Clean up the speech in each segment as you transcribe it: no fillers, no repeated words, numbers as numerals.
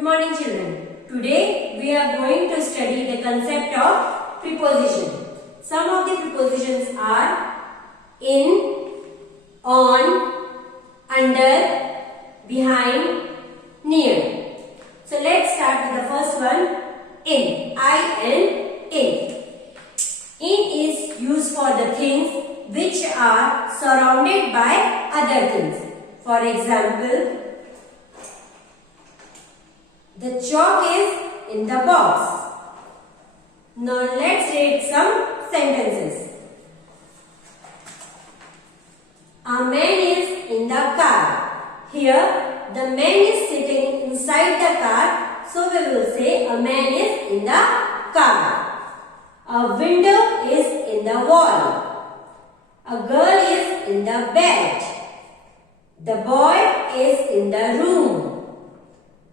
Good morning children. Today we are going to study the concept of preposition. Some of the prepositions are in, on, under, behind, near. So let's start with the first one, in. I-N, in. In is used for the things which are surrounded by other things. For example, the chalk is in the box. Now let's read some sentences. A man is in the car. Here the man is sitting inside the car, so we will say a man is in the car. A window is in the wall. A girl is in the bed. The boy is in the room.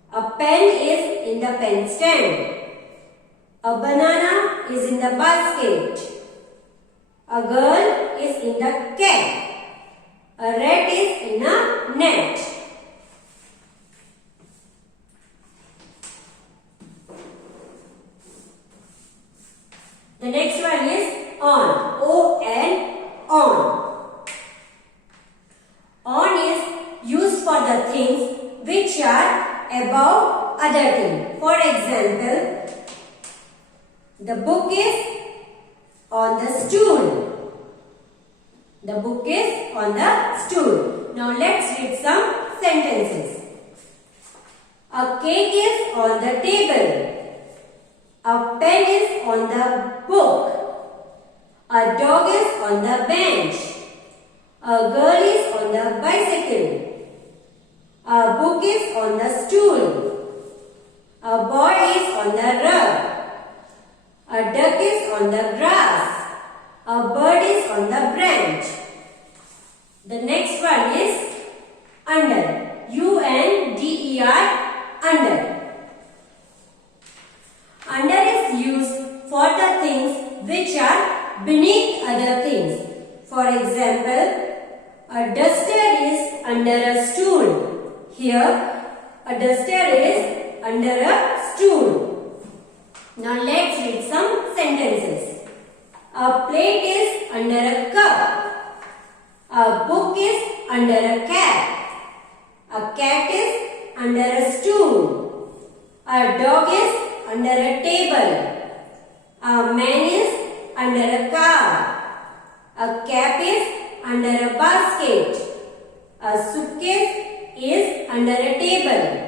A pen is in the pen stand. A banana is in the basket. A girl is in the cat. A rat is in a net. The next one is on. O-N, on. On is used for the things which are above other things. For example, the book is on the stool. The book is on the stool. Now let's read some sentences. A cake is on the table. A pen is on the book. A dog is on the bench. A girl is on the bicycle. A book is on the stool. A boy is on the rug. A duck is on the grass. A bird is on the branch. The next one is under. U-N-D-E-R, under. Under is used for the things which are beneath other things. For example, a duster is under a stool. Here, a duster is under a stool. Now let's read some sentences. A plate is under a cup. A book is under a cat. A cat is under a stool. A dog is under a table. A man is under a car. A cap is under a basket. A suitcase is under a table.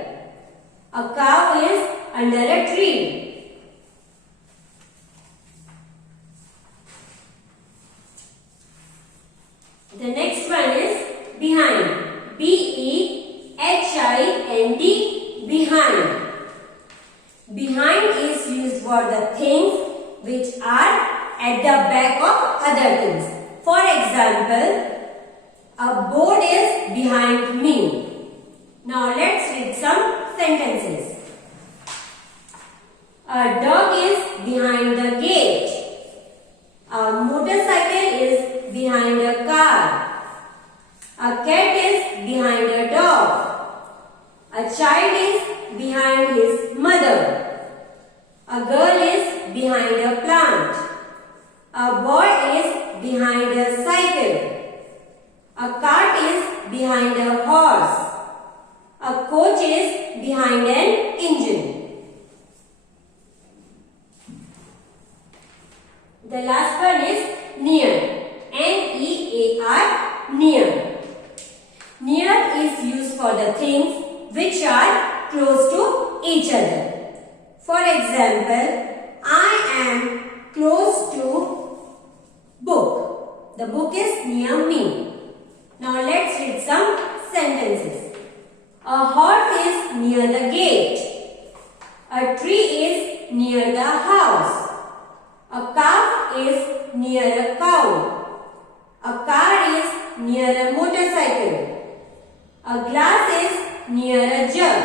A cow is under a tree. The next one is behind. B-E-H-I-N-D, behind. Behind is used for the things which are at the back of other things. For example, a board is behind me. Now let's read some sentences. A dog is behind the gate. A motorcycle is behind a car. A cat is behind a dog. A child is behind his mother. A girl is behind a plant. A boy is behind a cycle. A cart is behind a horse. A coach is behind an engine. The last one is near. N-E-A-R, near. Near is used for the things which are close to each other. For example, I am close to book. The book is near me. Now let's read some sentences. A horse is near the gate. A tree is near the house. A calf is near a cow. A car is near a motorcycle. A glass is near a jug.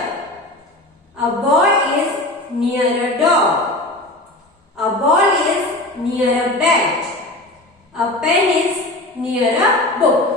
A boy is near a dog. A ball is near a bat. A pen is near a book.